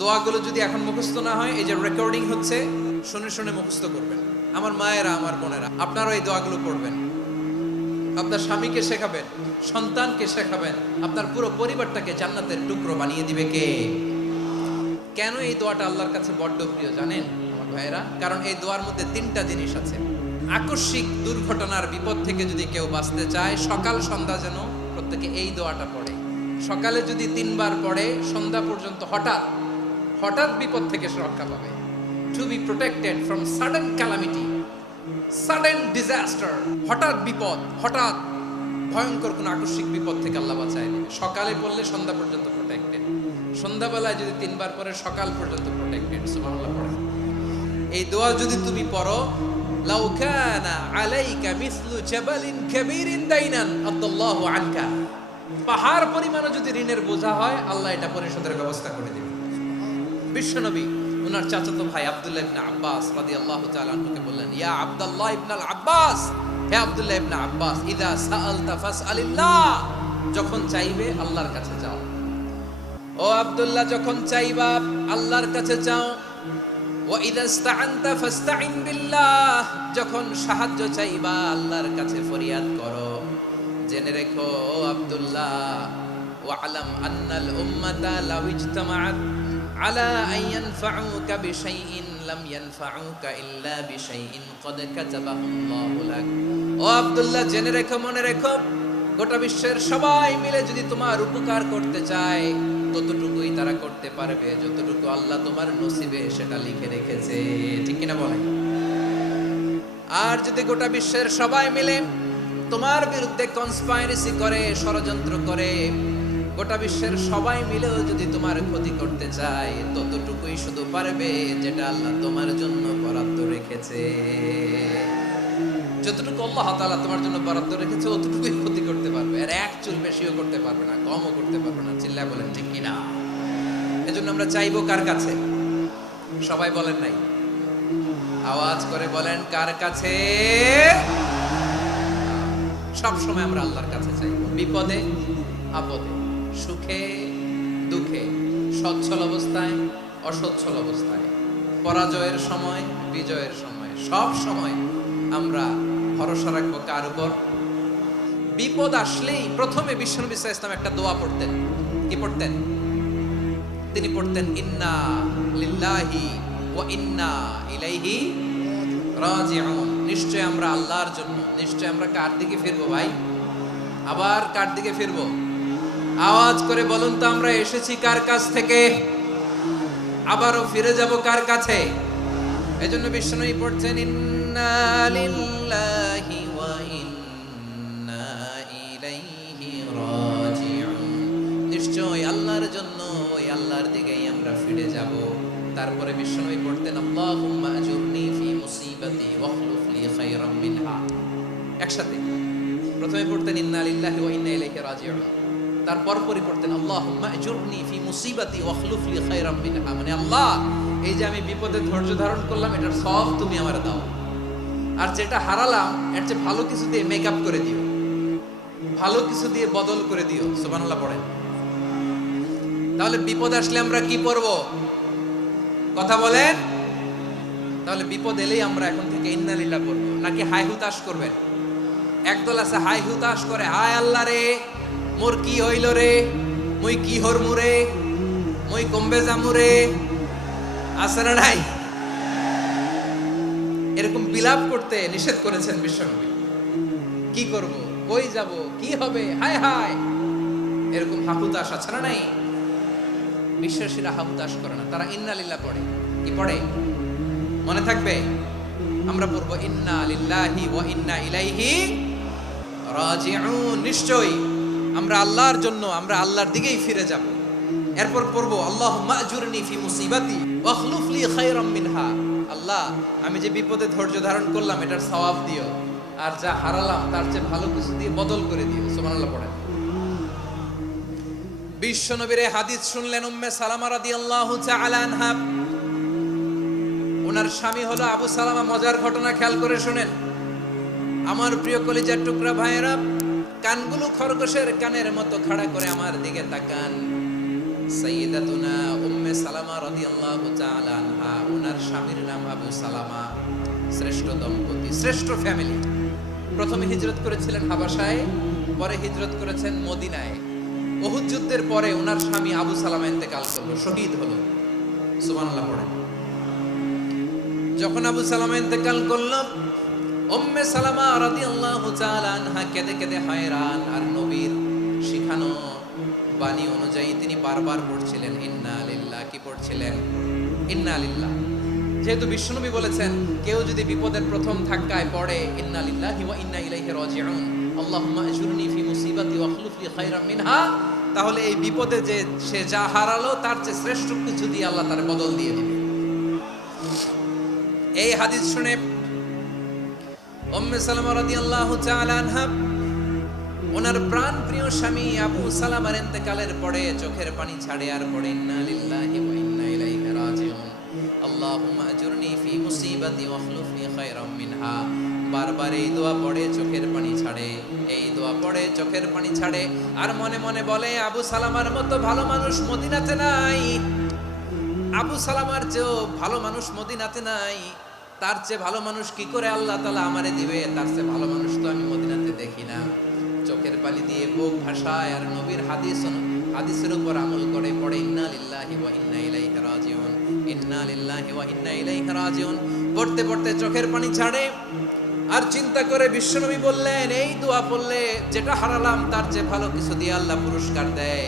দোয়াগুলো যদি এখন মুখস্থ না হয়, এই যে রেকর্ডিং হচ্ছে, শুনে শুনে মুখস্থ করবেন। আমার মায়েরা, আমার বোনেরা, আপনারাও এই দোয়াগুলো পড়বেন, আপনার স্বামীকে শেখাবেন, সন্তানকে শেখাবেন, আপনার পুরো পরিবারটাকে জান্নাতের টুকরো বানিয়ে দিবে কে? কেন এই দোয়াটা আল্লাহর কাছে বড্ড প্রিয় জানেন আমার ভাইয়েরা? কারণ এই দোয়ার মধ্যে তিনটা জিনিস আছে। আকস্মিক দুর্ঘটনার বিপদ থেকে যদি কেউ বাঁচতে চায়, সকাল সন্ধ্যা যেন প্রত্যেকে এই দোয়াটা পড়ে। সকালে যদি 3 বার পড়ে, সন্ধ্যা পর্যন্ত হঠাৎ হঠাৎ বিপদ থেকে সে রক্ষা পাবে। To be protected from sudden calamity, sudden disaster, হঠাৎ বিপদ, হঠাৎ ভয়ঙ্কর কোন আকস্মিক বিপদ থেকে আল্লাহ বাঁচায় নেবে। সকালে পড়লে সন্ধ্যা পর্যন্ত প্রোটেক্টেড, সন্ধ্যাবেলায় যদি 3 বার পরে সকাল পর্যন্ত প্রোটেক্টেড। সুবহানাল্লাহ পড়ে। এই দোয়া যদি তুমি পড়ো, লাউ কানা আলাইকা মিসলু জাবালিন কাবীরিন দাইনান আদাল্লাহু আনকা, পাহাড় পরিমাণও যদি ঋণের বোঝা হয়, আল্লাহ এটা পরিশোধের ব্যবস্থা করে দিবেন। বিশ্বনবী ওনার চাচাতো ভাই আব্দুল্লাহ ইবনে আব্বাস রাদিয়াল্লাহু তাআলা আনহুকে বললেন, ইয়া আব্দুল্লাহ ইবনে আব্বাস, হে আব্দুল্লাহ ইবনে আব্বাস, ইযা সাআলতা ফাসআলিল্লাহ, যখন চাইবে আল্লাহর কাছে যাও। ও আব্দুল্লাহ, যখন চাইবা আল্লাহর কাছে যাও। ওয়া ইযা ইসতাআনতা ফাসতাইন বিল্লাহ, যখন সাহায্য চাইবা আল্লাহর কাছে ফরিয়াদ করো। জেনে রেখো আব্দুল্লাহ, ওয়া'লাম আন্নাল উম্মাতা লাউ ইজতামাআত আলা আন ইয়ানফাউকা বিশাইইন লাম ইয়ানফাউকা ইল্লা বিশাইইন ক্বাদ কাতাবাহু আল্লাহু লাক। ও আব্দুল্লাহ, জেনে রেখো, মনে রেখো, গোটা বিশ্বের সবাই মিলে যদি তোমার উপকার করতে চায়, ততটুকুই তারা করতে পারবে যতটুকু আল্লাহ তোমার নসিবে সেটা লিখে রেখেছে। ঠিক কিনা বলেন? আর যদি গোটা বিশ্বের সবাই মিলে তোমার বিরুদ্ধে কনস্পাইরেসি করে, ষড়যন্ত্র করে, গোটা বিশ্বের সবাই মিলেও যদি তোমার ক্ষতি করতে চায়, ততটুকুই শুধু পারবে যেটা আল্লাহ তোমার জন্য বরাদ্দ রেখেছে। যতটুকু আল্লাহ তাআলা তোমার জন্য বরাদ্দ রেখেছে, অতটুকুই ক্ষতি করতে পারবে। আর এক চুল বেশিও করতে পারবে না, কমও করতে পারবে না। চিল্লায় বলেন ঠিক কিনা? এজন্য আমরা চাইবো কার কাছে? সবাই বলেন নাই, আওয়াজ করে বলেন, কার কাছে? সব সময় আমরা আল্লাহর কাছে চাইবো, বিপদে আপদে, সুখে দুঃখে, সচ্ছল অবস্থায় অসচ্ছল অবস্থায়, পরাজয়ের সময় বিজয়ের সময়, সব সময় আমরা ভরসা রাখবো কার উপর? বিপদ আসলেই প্রথমে বিশ্বনবী সাল্লাল্লাহু আলাইহি ওয়াসাল্লাম একটা দোয়া পড়তেন। কি পড়তেন? তিনি পড়তেন, ইন্না লিল্লাহি ওয়া ইন্না ইলাইহি রাজিউন। নিশ্চয় আমরা আল্লাহর জন্য, নিশ্চয় আমরা কার দিকে ফিরবো ভাই? আবার কার দিকে ফিরবো? আওয়াজ করে বলুন তো, আমরা এসেছি কার কাছ থেকে? আবারও ফিরে যাব কার কাছে? এজন্য বিশ্বনবী পড়ছেন, ইন্না লিল্লাহি ওয়া ইন্না ইলাইহি রাজিউন। নিশ্চয় আল্লাহর জন্য, ওই আল্লাহর দিকেই আমরা ফিরে যাব। তারপরে বিশ্বনবী পড়তেন, আল্লাহুম্মা আজুরনি ফি মুসিবাতি ওয়াখলুফ লি খায়রাম মিনহা। একসাথে প্রথমে পড়তেন ইন্না লিল্লাহি ওয়া ইন্না ইলাইহি রাজিউন, তারপর পরে পড়তেন আল্লাহুম্মা আজুরনি ফি মুসিবাতি ওয়াখলুফ লি খায়রাম মিনহা। মানে আল্লাহ, এই যে আমি বিপদে ধৈর্য ধারণ করলাম, এটার সব তুমি আমারে দাও, আর যেটা হারালাম এর চেয়ে ভালো কিছু দিয়ে মেকআপ করে দিও, ভালো কিছু দিয়ে বদল করে দিও। সুবহানাল্লাহ পড়েন। তাহলে বিপদ আসলে আমরা কি পড়ব? কথা বলেন। তাহলে বিপদ এলেই আমরা এখন থেকে ইন্না লিল্লাহ পড়ব, নাকি হাই হুতাশ করবেন? একদল আছে হাই হুতাশ করে, হায় আল্লাহ রে, মোর কি হইল রে, মুই কি হরমু রে, মুই কমবে জামু রে। আছে না নাই? এরকম বিলাপ করতে নিষেধ করেছেন বিশ্বনবী। কি করব, কই যাব, কি হবে, হায় হায়, এরকম হাহুতাশ আছে না নাই? বিশ্বাসীরা হাহুতাশ করে না, তারা ইন্না লিল্লাহ পড়ে। কি পড়ে? মনে থাকবে? আমরা পড়বো ইন্না লিল্লাহি ওয়া ইন্না ইলাইহি রাজিউন। নিশ্চয়ই আমরা আল্লাহর জন্য, আমরা আল্লাহর দিকেই ফিরে যাব। এরপর পড়বো আল্লাহুম্মা আজুরনি ফি মুসিবাতি ওয়াখলুফ লি খায়রাম মিনহা। আল্লাহ, আমি যে বিপদে ধৈর্য ধারণ করলাম এটার সওয়াব দিও, আর যা হারালাম তার চেয়ে ভালো কিছু দিয়ে বদল করে দিও। সুবহানাল্লাহ পড়েন। বিশ্বনবীর হাদিস শুনলেন উম্মে সালামা রাদিয়াল্লাহু তাআলা আনহা। ওনার স্বামী হলো আবু সালামা। মজার ঘটনা খেয়াল করে শুনেন আমার প্রিয় কলিজার টুকরা ভাইয়েরা। কানগুলো খরগোশের কানের মতো খাড়া করে আমার দিকে তাকান। সাইয়্যিদাতুনা উম্মে সালামা রাদিয়াল্লাহু তাআলা আনহা, ওনার স্বামীর নাম আবু সালামা। শ্রেষ্ঠ দম্পতি, শ্রেষ্ঠ ফ্যামিলি। প্রথমে হিজরত করেছিলেন হাবাসায়, পরে হিজরত করেছেন মদিনায়। উহুদ যুদ্ধের পরে ওনার স্বামী আবু সালামা ইন্তেকাল করলো, শহীদ হলো। সুবহানাল্লাহ পড়েন। যখন আবু সালামা ইন্তেকাল করলো, উম্মে সালামা রাদিয়াল্লাহু তাআলা আনহা কেঁদে কেঁদে হায়রান। আর নবীর শিখানো বাণী অনুযায়ী তিনি বারবার পড়ছিলেন ইন্না লিল্লাহ। কি পড়ছিলেন? ইন্না লিল্লাহ। যেহেতু বিশ্বনবী বলেছেন কেউ যদি বিপদের প্রথম ধাক্কায় পড়ে ইন্না লিল্লাহি ওয়া ইন্না ইলাইহি রাজিউন, আল্লাহুম্মা আজুরনি ফি মুসিবাতি ওয়া আখলুফ লি খায়রাম মিনহা, তাহলে এই বিপদে যে সে যা হারালো তার চেয়ে শ্রেষ্ঠ কিছু দিয়ে আল্লাহ তার বদল দিয়ে দিবে। এই হাদিস শুনে উম্মে সালামা রাদিয়াল্লাহু তাআলা আনহা ওনার প্রাণ প্রিয় স্বামী আবু সালামার ইন্তেকালের পরে চোখের পানি ছাড়ে আর পড়ে ইন্না লিল্লাহি ওয়া ইন্না ইলাইহি রাজিউন, আল্লাহুম্মা আজুরনি ফি মুসিবাতি ওয়া আখলুফ লি খায়রাম মিনহা। বারবার এই দোয়া পড়ে চোখের পানি ছাড়ে, এই দোয়া পড়ে চোখের পানি ছাড়ে। আর মনে মনে বলে আবু সালামার মতো ভালো মানুষ মদিনাতে নাই, আবু সালামার চেয়েও ভালো মানুষ মদিনাতে নাই। তার চেয়ে ভালো মানুষ কি করে আল্লাহ তাআলা আমারে দিবে? তার চেয়ে ভালো মানুষ তো আমি মদিনাতে দেখি না। চোখের পানি দিয়ে বুক ভাসায় আর নবীর হাদিসের উপর আমল করে পড়ে ইন্না লিল্লাহি ওয়া ইন্না ইলাইহি রাজিউন, ইন্না লিল্লাহি ওয়া ইন্না ইলাইহি রাজিউন। পড়তে পড়তে চোখের পানি ছাড়ে আর চিন্তা করে বিশ্বনবী বললেন এই দোয়া পড়লে যেটা হারালাম তার চেয়ে ভালো কিছু দিয়ে আল্লাহ পুরস্কার দেয়।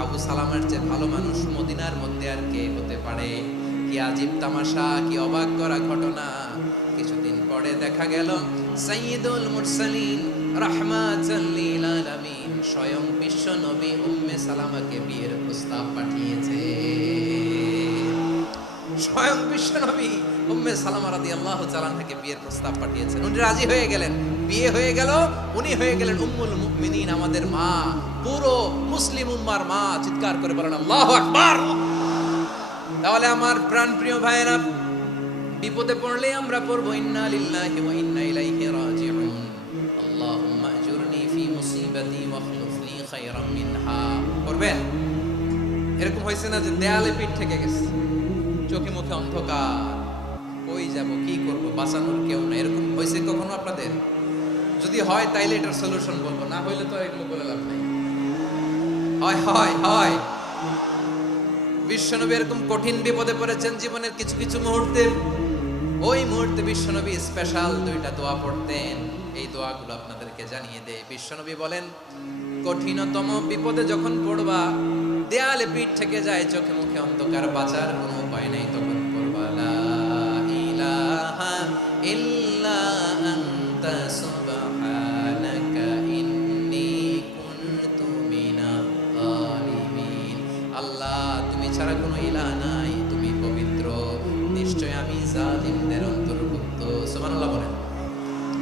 আবু সালামের চেয়ে ভালো মানুষ মদিনার মধ্যে আর কে হতে পারে? কি আজীব তামাশা, কি অবাক করা ঘটনা। কিছুদিন পরে দেখা গেল সাইয়্যিদুল মুরসালিন রাহমাতাল লিল আলামিন স্বয়ং বিশ্ব নবী উম্মে সালামাকে বিয়ের প্রস্তাব পাঠিয়েছে। স্বয়ং বিশ্ব নবী উম্মে সালামা রাদিয়াল্লাহু তাআলা থেকে বিয়ের প্রস্তাব পাঠিয়েছেন। উনি রাজি হয়ে গেলেন, বিয়ে হয়ে গেল। উনি হয়ে গেলেন উম্মুল মুমিনিন, আমাদের মা, পুরো মুসলিম উম্মার মা। চিৎকার করে বলেন আল্লাহু আকবার। তাহলে আমার প্রাণ প্রিয় ভাইয়েরা, বিপদে পড়লে আমরা পড়বো ইন্না লিল্লাহি ওয়া ইন্না ইলাইহি রাজিউন, আল্লাহুম্মা আজুরনি ফি মুসিবাতি ওয়া আখলুফ লি খায়রাম মিনহা। পড়বেন। এরকম হয়েছে না যে দেয়ালে পিঠ থেকে গেছে, চোখে মুখে অন্ধকার, কই যাব, কি করব, বাঁচানোর কেউ না, এরকম হয়েছে কখনো আপনাদের? যদি হয় তাইলে এটার সলিউশন বলবো, না হইলে তো এগুলো বলে লাভ নাই। হয় হয় হয়। বিশ্বনবী এরকম কঠিন বিপদে পড়েছেন জীবনের কিছু কিছু মুহূর্তে। ওই মুহূর্তে বিশ্বনবী স্পেশাল দুইটা দোয়া পড়তেন। এই দোয়াগুলো আপনাদেরকে জানিয়ে দেয়। বিশ্বনবী বলেন কঠিনতম বিপদে যখন পড়বা, দেয়ালে পিঠ থেকে যায়, চোখে মুখে অন্ধকার, বাঁচার কোনো উপায় নেই, তখন পড়বা লা ইলাহা ইল্লা আনতা সুবহানাকা ইন্নী কুনতু মিনাল যালিমিন। আল্লাহ তুমি ছাড়া কোনো ইলাহ নাই, তুমি পবিত্র, নিশ্চয় আমি জালিমদের অন্তর্ভুক্ত। সুবহানাল্লাহ বলেন।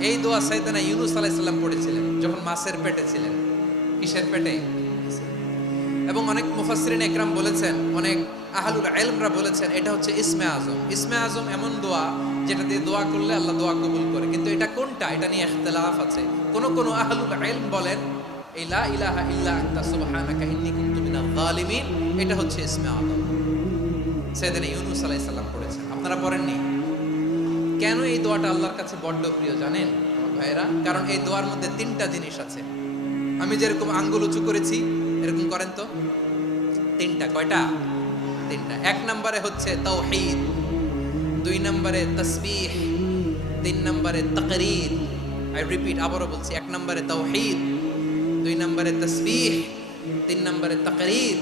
এই দোয়া সাইয়েদনা ইউনূস আলাইহিস সালাম পড়েছিলেন যখন মাছের পেটে ছিলেন। কিসের পেটে? এবং অনেক মুফাসসিরিন একরাম বলেছেন, অনেক আহলুল ইলমরা বলেছেন এটা হচ্ছে ইসমে আজম। ইসমে আজম এমন দোয়া যেটা দিয়ে দোয়া করলে আল্লাহ দোয়া কবুল করে, কিন্তু এটা কোনটা এটা নিয়ে ইখতিলাফ আছে। কোন কোন আহলুল ইলম বলেন এই লা ইলাহা ইল্লা আনতা সুবহানাকা ইন্নী কুনতু মিনাল যালিমিন এটা হচ্ছে ইসমে আজম। সাইয়েদনা ইউনূস আলাইহিস সালাম পড়েছেন, আপনারা পড়েননি? কেন এই দোয়াটা আল্লাহর কাছে বড্ড প্রিয় জানেন আমার ভাইরা? কারণ এই দোয়ার মধ্যে তিনটা জিনিস আছে। আমি যেরকম আঙ্গুল উঁচু করেছি এরকম করেন তো। তিনটা। কয়টা? তিনটা। এক নম্বরে হচ্ছে তাওহীদ, দুই নম্বরে তাসবিহ, তিন নম্বরে তাকরীর। আই রিপিট, আবারও বলছি, এক নম্বরে তাওহীদ, দুই নম্বরে তাসবিহ, তিন নম্বরে তাকরীর।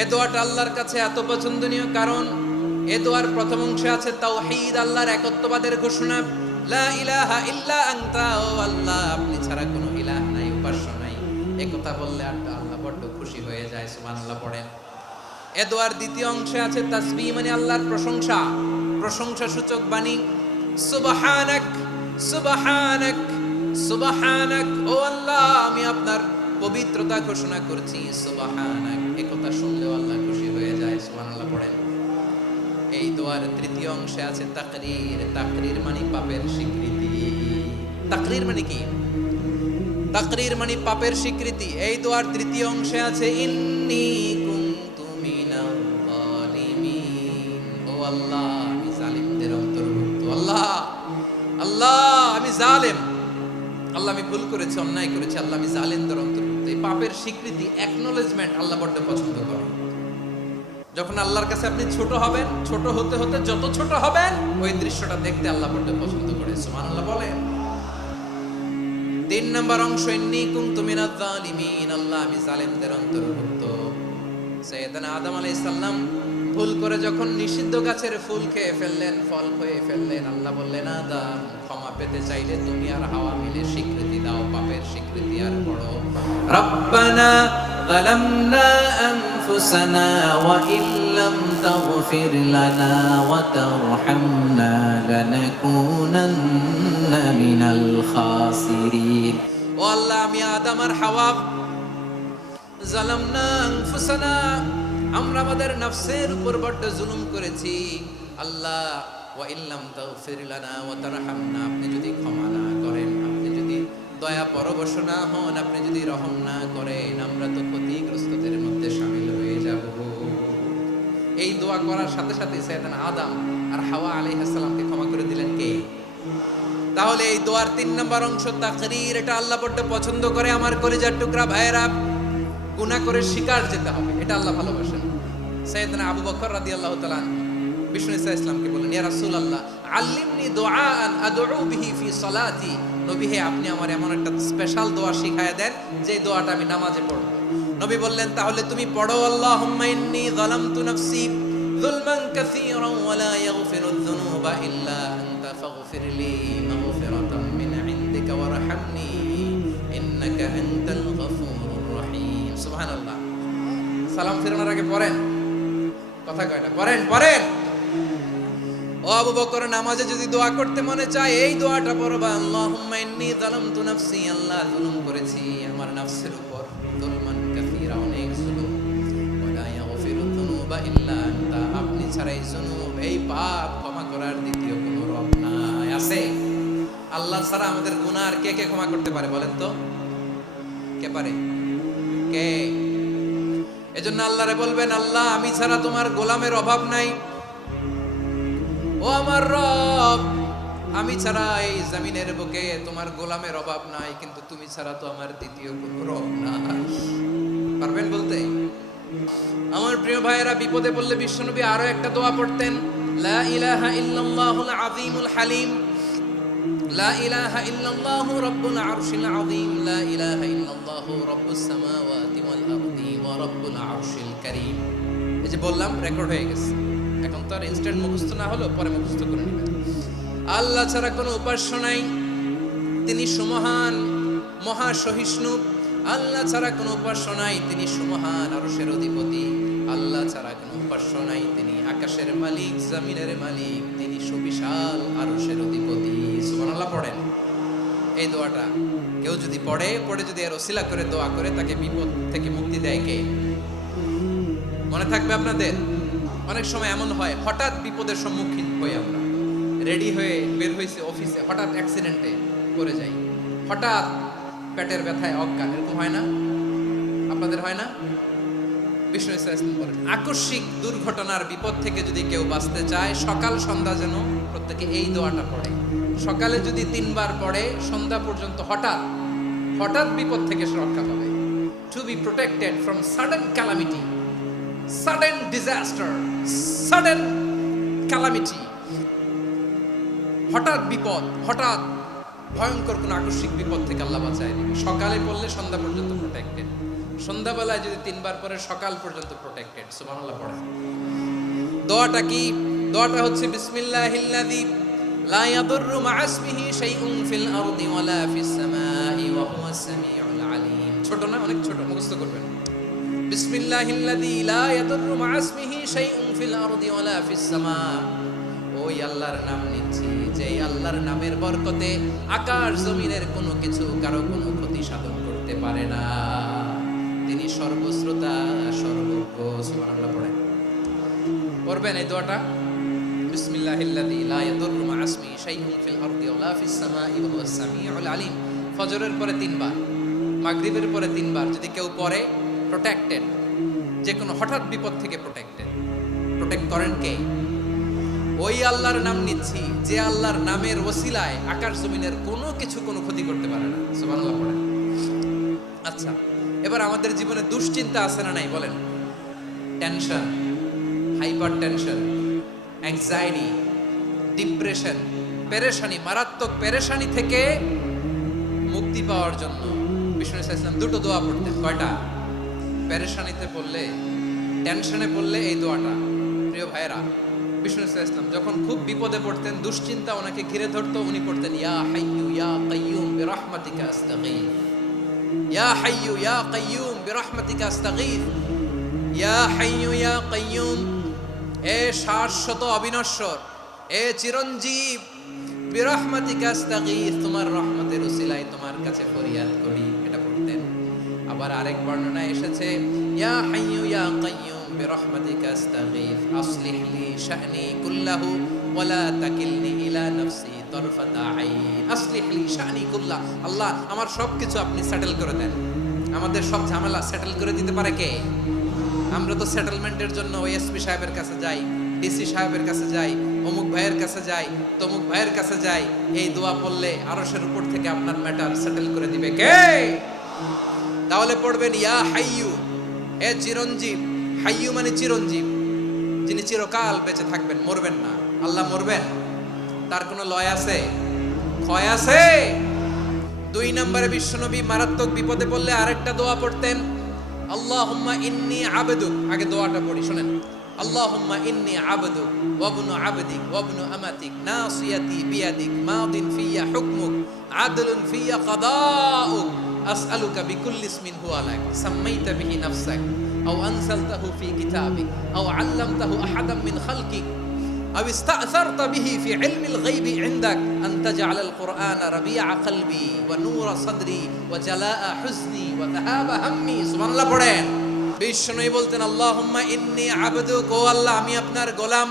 এই দোয়াটা আল্লাহর কাছে এত পছন্দনীয় কারণ এই দোয়ার প্রথম অংশে আছে তাওহীদ, আল্লাহর একত্ববাদের ঘোষণা। লা ইলাহা ইল্লা আনতা, ও আল্লাহ আপনি ছাড়া কোনো ইলাহ নাই, উপাস্য নাই। এই কথা বললে আল্লাহ বড্ড খুশি হয়ে যায়। সুবহানাল্লাহ পড়েন। এ দোয়ার দ্বিতীয় অংশে আছে তাসবিহ, মানে আল্লাহর প্রশংসা, প্রশংসা সূচক বাণী। সুবহানাক সুবহানাক সুবহানাক, ও আল্লাহ আমি আপনার পবিত্রতা ঘোষণা করছি। সুবহানাক, এই কথা শুনলেও আল্লাহ খুশি হয়ে যায়। সুবহানাল্লাহ পড়েন। এই দোয়ার তৃতীয় অংশে আছে তাকরীর। তাকরীর মানে পাপের স্বীকৃতি। তাকরীর মানে কি? তাকরীর মানে পাপের স্বীকৃতি। এই দোয়ার তৃতীয় অংশে আছে ইন্নী আল্লাহ আমি জালিমদের অন্তর্ভুক্ত, আল্লাহ আল্লাহ আমি জালেম, আল্লাহ আমি ভুল করেছি, অন্যায় করেছি, আল্লাহ আমি জালিমদের অন্তর্ভুক্ত। এই পাপের স্বীকৃতি, অ্যাকনলেজমেন্ট আল্লাহ বড্ড পছন্দ করে। যখন আল্লাহর কাছে আপনি ছোট হবেন, ছোট হতে হতে যত ছোট হবেন ওই দৃশ্যটা দেখতে আল্লাহ বড্ড পছন্দ করে। সুবহানাল্লাহ বলেন। 3 নম্বর অংশ, ইন্নী কুনতু মিনাজ জালিমিন, আল্লাহ আমি জালেমদের অন্তর্ভুক্ত। সাইয়েদনা আদম আলাইহিস সালাম ভুল করে যখন নিষিদ্ধ গাছের ফুল খেয়ে ফেললেন, ফল খেয়ে ফেললেন, আল্লাহ বললেন আদম ক্ষমা পেতে চাইলে তুমি আর হাওয়া মিলে স্বীকৃতি দাও, পাপের স্বীকৃতি আর বড়। রব্বানা যালামনা আনফুসানা ওয়া ইল্লাম তাগফির লানা ওয়া তারহামনা লানাকুনান্না মিনাল খাসিরিন। ও আল্লাহ আমি আদম আর হাওয়া যালামনা আনফুসানা, আমরা আমাদের নফসের উপর বড় জুলুম করেছি। আল্লাহ ওয়া ইল্লাম তাগফির লানা ওয়া তারহামনা, আপনি যদি ক্ষমা না করেন, আপনি যদি দয়া পরবশ না হন, আপনি যদি রহম না করেন, আমরা তো ক্ষতিগ্রস্তদের মধ্যে শামিল হয়ে যাব। এই দোয়া করার সাথে সাথে সাইয়েদনা আদম আর হাওয়া আলাইহিস সালামকে ক্ষমা করে দিলেন কে? তাহলে এই দোয়ার 3 নম্বর অংশ তাকরীর, এটা আল্লাহ বড় পছন্দ করে। আমার কলিজার টুকরা ভাইয়েরা, গুনাহ করে শিকার যেতে হবে, এটা আল্লাহ ভালোবাসেন। সাইয়েদনা আবু বকর রাদিয়াল্লাহু তাআলা বিষ্ণু ইসা ইসলামকে বলেন, ইয়া রাসূলুল্লাহ আল্লিমনি দুআআন আদউ বিহি ফি সালাতি, নবী হে আপনি আমার এমন একটা স্পেশাল দোয়া শিখায়া দেন যে দোয়াটা আমি নামাজে পড়ব। নবী বললেন তাহলে তুমি পড়ো, আল্লাহুম্মা ইন্নী যালামতু নাফসি যুলমান কাসীরান ওয়া লা ইয়াগফিরুয যুনুবা ইল্লা আনতা ফাগফিরলি মাগফিরাতাম মিন ইনদিকা ওয়ারহামনি ইন্নাকা আনতাল গফুরুর রহিম। সুবহানাল্লাহ। সালাম ফিরানোর আগে পড়েন, কথা কয় না, পড়েন পড়েন। ও আবু বকর, নামাজে যদি দোয়া করতে মনে চায় এই দোয়াটা পড়বা, আল্লাহুম্মা ইন্নী যালামতু নাফসি, আল্লাহ জুলুম করেছি আমার নফসের উপর, যুলমান কাসীরা, অনেক জুলুম, ওয়া লা ইয়াগফিরুয যুনুবা ইল্লা আনতা, আপনি ছাড়া এই জুনুব, এই পাপ ক্ষমা করার দ্বিতীয় কোনো রব নাই। আছে? আল্লাহ ছাড়া আমাদের গুনাহ আর কে কে ক্ষমা করতে পারে বলেন তো? কে পারে? কে? এজন্য আল্লাহরে বলবেন, আল্লাহ আমি ছাড়া তোমার গোলামের অভাব নাই, ও আমার রব আমি ছাড়া এই জমিনের বুকে তোমার গোলামের অভাব নাই, কিন্তু তুমি ছাড়া তো আমার দ্বিতীয় কোনো রব নাই। পারবেন বলতে? আমার প্রিয় ভাইয়েরা, বিপদে পড়লে বিশ্বনবী আরো একটা দোয়া পড়তেন, লা ইলাহা ইল্লাল্লাহুল আযীমুল হালিম, লা ইলাহা ইল্লাল্লাহু রাব্বুল আরশিল আযীম, লা ইলাহা ইল্লাল্লাহু রাব্বুস সামাওয়াতি ওয়াল আরদি ওয়া রাব্বুল আরশিল কারীম। এই যে বললাম, রেকর্ড হয়ে গেছে, এখন তো আর ইনস্ট্যান্ট মুখস্থ না হলো, পরে মুখস্থ করে নেবেন। আল্লাহ ছাড়া কোনো উপাস্য নাই, তিনি সুমহান মহা সহিষ্ণু। আল্লাহ ছাড়া কোনো উপাস্য নাই, তিনি সুমহান আরশের অধিপতি। আল্লাহ ছাড়া কোনো উপাস্য নাই, তিনি আকাশের মালিক, জমিনের মালিক, তিনি সুবিশাল আরশের অধিপতি। সুবহানাল্লাহ পড়েন। এই দোয়াটা কেউ যদি পড়ে যদি এর ওসিলা করে দোয়া করে, তাকে বিপদ থেকে মুক্তি দেয় কে? মনে থাকবে আপনাদের? অনেক সময় এমন হয়, হঠাৎ বিপদের সম্মুখীন হই আমরা, রেডি হয়ে বের হয়েছে অফিসে, হঠাৎ অ্যাক্সিডেন্টে পড়ে যাই, হঠাৎ পেটের ব্যথায় অজ্ঞান, এরকম হয় না? আপনাদের হয় না? বিষ্ণু ইসলাম বলেন, আকস্মিক দুর্ঘটনার বিপদ থেকে যদি কেউ বাঁচতে চায়, সকাল সন্ধ্যা যেন প্রত্যেকে এই দোয়াটা পড়ে। সকালে যদি 3 বার পড়ে, সন্ধ্যা পর্যন্ত হঠাৎ বিপদ থেকে সে রক্ষা পাবে। To be protected from sudden calamity, sudden disaster, sudden calamity, হঠাৎ বিপদ, হঠাৎ ভয়ঙ্কর কোন আকস্মিক বিপদ থেকে আল্লাহ বাঁচায় দিবে। সকালে পড়লে সন্ধ্যা পর্যন্ত প্রোটেক্টেড, সন্ধ্যাবেলায় যদি 3 বার পরে সকাল পর্যন্ত প্রোটেক্টেড। সুবহানাল্লাহ পড়ে। দোয়াটা কি? দোয়াটা হচ্ছে বিসমিল্লাহিল্লাযী লা ইয়াদুররু মা'a ইসমিহি শাইউন ফিল আরদি ওয়ালা ফিস সামাই ওয়া হুয়াস সামিউল আলীম। ছোট না? অনেক ছোট, মুখস্থ করবেন। বিসমিল্লাহিল্লাযী লা ইয়াদুররু মা'a ইসমিহি শাইউন ফিল আরদি ওয়ালা ফিস সামা। ওই আল্লাহর নাম নিচ্ছি, যে আল্লাহর নামের বরকতে আকাশ জমিনের কোনো কিছু কারো কোনো ক্ষতি সাধন করতে পারে না। তিনি সর্বশ্রোতা, সর্বজ্ঞ। সুবহানাল্লাহ পড়েন। পড়বেন এই দোয়াটা, বিসমিল্লাহিল্লাযী লা ইয়াদুররু মা'a ইসমিহি শাইউন ফিল আরদি ওয়ালা ফিস সামাই ওয়া হুয়াস সামিউল আলীম। ফজরের পরে 3 বার, মাগরিবের পরে 3 বার যদি কেউ পড়ে, প্রোটেক্টেড, যে কোনো হঠাৎ বিপদ থেকে প্রোটেক্টেড। প্রোটেক্ট করেন কে? ওই আল্লাহর নাম নিচ্ছি যে আল্লাহর নামের ওসিলায় আকাশ জমিনের কোনো কিছু কোনো ক্ষতি করতে পারে না। সুবহানাল্লাহ পড়েন। আচ্ছা, এবার আমাদের জীবনে দুশ্চিন্তা আছে না নাই বলেন? Tension, hyper tension, anxiety, depression, পেরেশানি, মারাত্মক পেরেশানি থেকে মুক্তি পাওয়ার জন্য বিষ্ণু ইসলাম দুটো দোয়া পড়তেন। কয়টা? পেরেশানিতে পড়লে, টেনশনে পড়লে এই দোয়াটা। প্রিয় ভাইরা, বিষ্ণু ইসলাম যখন খুব বিপদে পড়তেন, দুশ্চিন্তা ওনাকে ঘিরে ধরতো, উনি পড়তেন ইয়া হাইয়ু ইয়া কাইয়ুম বিরহমাতিকা আস্তাগীথ, ইয়া হাইয়ু ইয়া কাইয়ুম বিরহমাতিকা আস্তাগীথ, ইয়া হাইয়ু ইয়া কাইয়ুম, এ শাশ্বত অবিনশ্বর, এ চিরঞ্জীব, বিরহমাতিকা আস্তাগীথ, তোমার রহমতের উসিলায় তোমার কাছে ফরিয়াদ করি। এটা পড়তেন। আবার আরেক বর্ণনায় এসেছে ইয়া হাইয়ু ইয়া কাইয়ুম বিরহমাতিকা আস্তাগীথ আসলিহ লি শা'নি কুল্লাহু ওয়া লা তাকিলনি ইলা নাফসি তারফাতা আইন। আসলিহ লি শা'নি কুল্লাহ, আল্লাহ আমার সবকিছু আপনি সেটেল করে দেন। আমাদের সব ঝামেলা সেটেল করে দিতে পারে কে? আমরা তো সেটেলমেন্টের জন্য ওএসপি সাহেবের কাছে যাই, ডিসি সাহেবের কাছে যাই, অমুক ভাইয়ের কাছে যাই, তমুক ভাইয়ের কাছে যাই। এই দোয়া পড়লে আরশের উপর থেকে আপনার ম্যাটার সেটেল করে দিবে কে? তাহলে পড়বেন ইয়া হাইয়ু, এ চিরঞ্জীব। হাইয়ু মানে চিরঞ্জীব, যিনি চিরকাল বেঁচে থাকবেন, মরবেন না। আল্লাহ মরবেন? তার কোনো লয় আছে? ক্ষয় আছে? 2 নম্বরে বিশ্বনবী মারাত্মক বিপদে পড়লে আরেকটা দোয়া পড়তেন, আল্লাহুম্মা ইন্নী আবদুক। আগে দোয়াটা পড়ি, শুনেন। আল্লাহুম্মা ইন্নী আবদুক ওয়া ইবনু আবদিক ওয়া ইবনু আমাতিক নাসিয়াতি বিয়াদিক মাদিন ফিয়া হুকমুক আদলুন ফিয়া কাদাউক আসআলুকা বিকুল্লি ইসমিন হুয়া লাক সাম্মাইতা বিহি নাফসাক আও আনজালতাহু ফি কিতাবিক আও আল্লামতাহু আহাদাম মিন খালকিক আও ইস্তা'সারতা বিহি ফি ইলমিল গায়বি ইনদাক আন তাজআলাল কুরআনা রাবিআ কলবি ওয়া নূরা সাদরি ওয়া জালাআ হুজনি ওয়া যাহাবা হাম্মি। সুবহানাল্লাহ পড়েন। বিষ্ণুই বলতেন আল্লাহুম্মা ইন্নী আবদুক, ও আল্লাহ আমি আপনার গোলাম,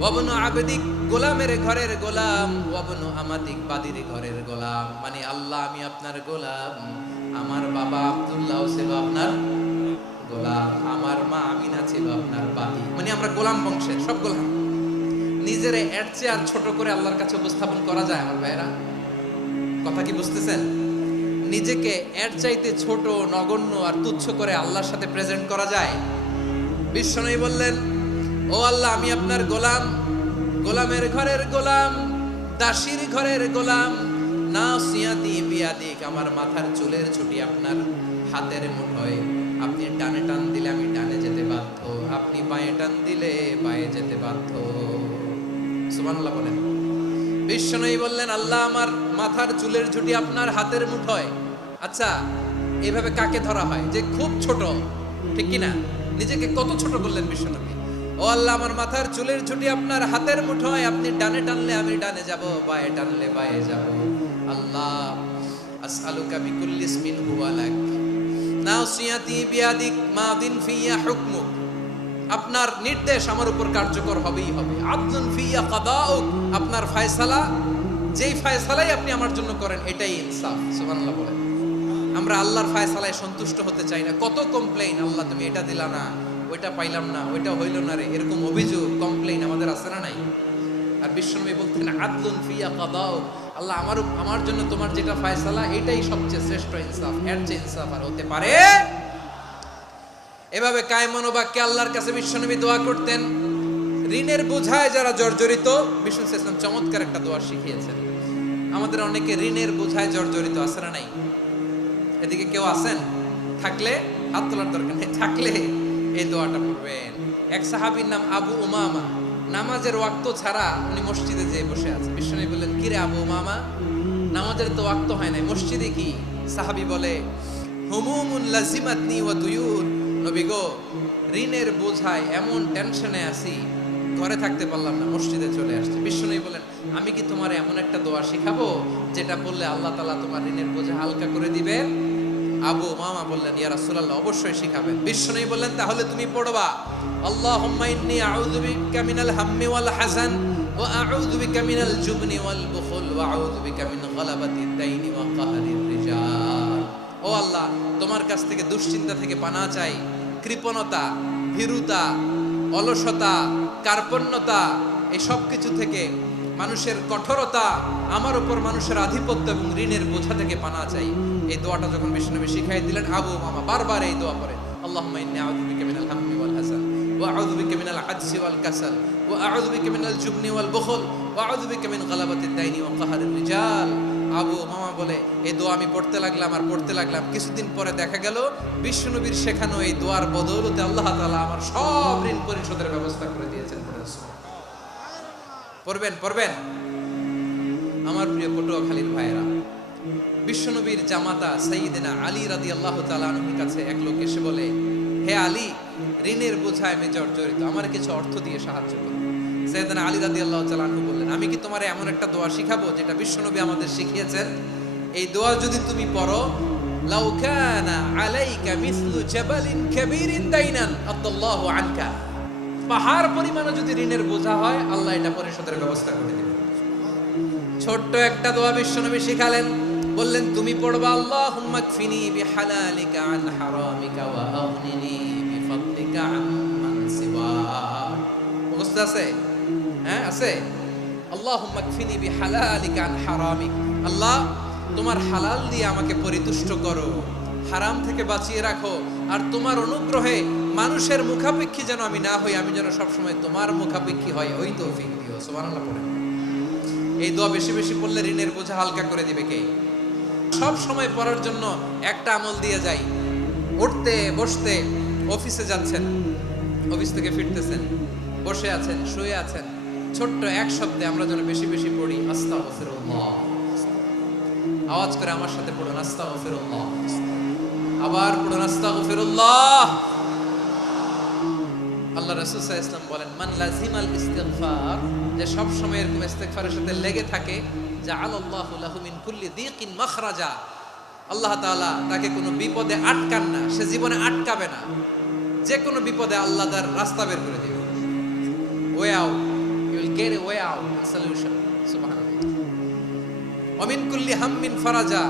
ওয়া ইবনু আবদিক, গোলামের ঘরের গোলাম, ওয়া ইবনু আমাতিক, বাদীর ঘরের গোলাম। মানে আল্লাহ আমি আপনার গোলাম, আমার বাবা আব্দুল্লাহ ছিল আপনার গোলাম, আমার মা আমিনা ছিল আপনার বাদী। মানে আমরা গোলাম বংশের, সব গোলাম। নিজেরে এর চেয়ে আর ছোট করে আল্লাহর কাছে উপস্থাপন করা যায় আমার ভাইরা? কথা কি বুঝতেছেন? নিজেকে এর চাইতে ছোট, নগণ্য আর তুচ্ছ করে আল্লাহর সাথে প্রেজেন্ট করা যায়? বিশ্বনবী বললেন ও আল্লাহ আমি আপনার গোলাম, গোলামের ঘরের গোলাম, দাসীর ঘরের গোলাম, নাসিয়াতি বিয়াদিক, আমার মাথার চুলের ছুটি আপনার হাতের মুঠোয়। আপনি ডানে টান দিলে আমি ডানে যেতে বাধ্য, আপনি বাঁয়ে টান দিলে বাঁয়ে যেতে বাধ্য। সুবহানাল্লাহ বলেন। বিশ্বনবী বললেন আল্লাহ আমার মাথার চুলের ঝুঁটি আপনার হাতের মুঠোয়। আচ্ছা, এইভাবে কাকে ধরা হয়? যে খুব ছোট, ঠিক কিনা? নিজেকে কত ছোট করলেন বিশ্বনবী। ও আল্লাহ আমার মাথার চুলের ঝুঁটি আপনার হাতের মুঠোয়, আপনি ডানে টানলে আমি ডানে যাব, বাঁয়ে টানলে বাঁয়ে যাব। আল্লাহ আসআলুকা বিকুল্লি ইসমিন হুয়া লাক নাসিয়াতি বিয়াদিক মাদিন ফিয়া হুকমুক, আপনার নির্দেশ আমার উপর কার্যকর হবেই হবে। আদলুন ফিয়া কাদাউক, আপনার ফয়সালা, যেই ফয়সালাই আপনি আমার জন্য করেন এটাই ইনসাফ। সুবহানাল্লাহ বলেন। আমরা আল্লাহর ফয়সালায় সন্তুষ্ট হতে চাই না। কত কমপ্লেইন, আল্লাহ তুমি এটা দিলা না, ওইটা পাইলাম না, ওইটা হইল না রে, এরকম অভিযোগ, কমপ্লেইন আমাদের আছে না নাই? আর বিশ্বনবী বলতেন আদলুন ফিয়া কাদাউক, আল্লাহ আমার জন্য তোমার যেটা ফয়সালা এটাই সবচেয়ে শ্রেষ্ঠ ইনসাফ, এর চেয়ে ইনসাফ আর হতে পারে? এভাবে কায়মনোবাক্যে আল্লাহর কাছে বিশ্বনবী দোয়া করতেন। ঋণের বোঝায় যারা জর্জরিত, বিষ্ণু ইসলাম চমৎকার একটা দোয়া শিখিয়েছেন। আমাদের অনেকে ঋণের বোঝায় জর্জরিত, আছে না নাই? এদিকে কেউ আছেন? থাকলে হাত তোলার দরকার নেই, থাকলে এই দোয়াটা পড়বেন। এক সাহাবীর নাম আবু উমামা, নামাজের ওয়াক্ত ছাড়া উনি মসজিদে যেয়ে বসে আছে। বিশ্বনবী বললেন কিরে আবু উমামা, নামাজের তো ওয়াক্ত হয় নাই, মসজিদে কি? সাহাবী বলে হুমুমুন লাজিমাতনি ওয়া দুয়ুর, নবী গো ঋণের বোঝায় এমন টেনশনে আছি, ঘরে থাকতে পারলাম না, মসজিদে চলে আসছে। বিশ্বনবী বলেন আমি কি তোমার এমন একটা দোয়া শিখাবো যেটা বললে আল্লাহ তাআলা তোমার ঋণের বোঝা হালকা করে দিবেন? আবু উমামা বললেন ইয়া রাসূলুল্লাহ, অবশ্যই শিখাবেন। বিশ্বনবী বললেন তাহলে তুমি পড়বা আল্লাহুম্মা ইন্নী আউযু বিকা মিনাল হাম্মি ওয়াল হাযান ওয়া আউযু বিকা মিনাল জুবনি ওয়াল বুখল ওয়া আউযু বিকা মিন গালাবাতিদ দাইনি ওয়া কাহরির রিজাল। ও আল্লাহ, তোমার কাছ থেকে দুশ্চিন্তা থেকে পানা চাই, কৃপণতা, ভীরুতা, অলসতা, কার্পণ্যতা, এই সব কিছু থেকে, মানুষের কঠোরতা, আমার উপর মানুষের আধিপত্য এবং ঋণের বোঝা থেকে পানা চাই। এই দোয়াটা যখন বিষ্ণুনবী শিখাই দিলেন, আবু মামা বারবার এই দোয়া পড়ে, আল্লাহুম্মা ইন্নী আউযু বিকা মিনাল হাম্মি ওয়াল হাসান ওয়া আউযু বিকা মিনাল আজজি ওয়াল কাসাল ওয়া আউযু বিকা মিনাল জুবনি ওয়াল বুখল ওয়া আউযু বিকা মিন গালাবাতিদ দাইনি ওয়া কাহরির রিজাল। আবু মামা বলে এই দোয়া আমি পড়তে লাগলাম। কিছুদিন পরে দেখা গেল বিষ্ণুনবীর শেখানো এই দোয়ার বদৌলতে আল্লাহ তাআলা আমার সব ঋণ পরিশোধের ব্যবস্থা করে দিয়েছেন। পড়বেন। আমার প্রিয় পটুয়াখালীর ভাইয়েরা, বিশ্বনবীর জামাতা সাইয়্যিদিনা আলী রাদিয়াল্লাহু তাআলা আনহুর কাছে এক লোক এসে বলে, হে আলী, ঋণের বোঝায় আমি জর্জরিত, আমার কিছু অর্থ দিয়ে সাহায্য করো। সাইয়্যিদিনা আলী রাদিয়াল্লাহু তাআলা আনহু বললেন, আমি কি তোমারে এমন একটা দোয়া শিখাবো যেটা বিশ্বনবী আমাদের শিখিয়েছেন? এই দোয়া যদি তুমি পড়ো, লাউ কানা আলাইকা মিসলু জাবালিন কাবীরিন দাইনান আদাল্লাহু আনকা, পাহাড় পরিমাণে যদি ঋণের বোঝা হয়, আল্লাহ এটা পরিশোধের ব্যবস্থা করে দিবেন। ছোট্ট একটা দোয়া বিশ্বনবী শিখালেন, বললেন তুমি পড়বা, আল্লাহুম্মা কফিনি বিহালালিকা আন হারামিকা ওয়া আগনিনি বিফাদলিকা আম্মান সিওয়াক। মুখস্থ আছে? হ্যাঁ আছে। আল্লাহুম্মা কফিনি বিহালালিকা আন হারামিক, আল্লাহ তোমার হালাল দিয়ে আমাকে পরিতুষ্ট করো, হারাম থেকে বাঁচিয়ে রাখো, আর তোমার অনুগ্রহে মানুষের মুখাপেক্ষী যেন আমি না হই, আমি যেন সবসময় তোমার মুখাপেক্ষী হয়, ওই তৌফিক দিও। সুবহানাল্লাহ পড়েন। এই দোয়া বেশি বেশি পড়লে ঋণের বোঝা হালকা করে দিবে কে? সব সময় পড়ার জন্য একটা আমল দিয়ে যাই, উঠতে বসতে, অফিসে যাচ্ছেন, অফিস থেকে ফিরতেছেন, বসে আছেন, শুয়ে আছেন, ছোট্ট এক শব্দে আমরা যেন বেশি বেশি পড়ি, আস্তাগফিরুল্লাহ। আওয়াজ করে আমার সাথে পড়ুন, আস্তাগফিরুল্লাহ। আবার পড়ুন, আস্তাগফিরুল্লাহ। আল্লাহ রাসূল সাল্লাল্লাহু আলাইহি ওয়াসাল্লাম বলেন, মান লাজিমাল ইস্তিগফার, যে সব সময় এরকম ইস্তিগফারের সাথে লেগে থাকে, জাআলাল্লাহু লাহু মিন কুল্লি দীকিন মাখরাজা, আল্লাহ তাআলা তাকে কোনো বিপদে আটকান না, সে জীবনে আটকাবে না, যে কোনো বিপদে আল্লাহ তার রাস্তা বের করে দিবে। Way out, you will get a way out, solution. সুবহানাল্লাহ। ওয়া মিন কুল্লি হাম্মিন ফারাজা,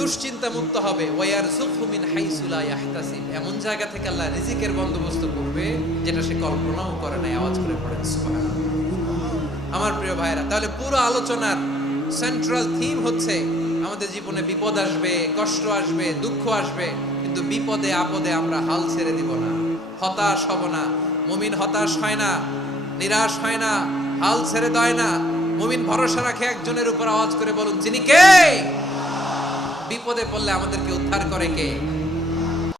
দুশ্চিন্তা মুক্ত হবে। ওয়ারযুকহু মিন হাইসু লা ইয়াহতাসিব, এমন জায়গা থেকে আল্লাহ রিজিকের বন্দোবস্ত করবে যেটা সে কল্পনাও করে নাই। আওয়াজ করে পড়েন সুবহানাল্লাহ। আমার প্রিয় ভাইরা, তাহলে পুরো আলোচনার সেন্ট্রাল থিম হচ্ছে আমাদের জীবনে বিপদ আসবে, কষ্ট আসবে, দুঃখ আসবে, কিন্তু বিপদে আপদে আমরা হাল ছেড়ে দিব না, হতাশ হব না। মুমিন হতাশ হয় না, নিরাশ হয় না, হাল ছেড়ে দেয় না। মুমিন ভরসা রাখে একজনের উপর। আওয়াজ করে বলুন, যিনি কে? বিপদে পড়লে আমাদেরকে উদ্ধার করে কে?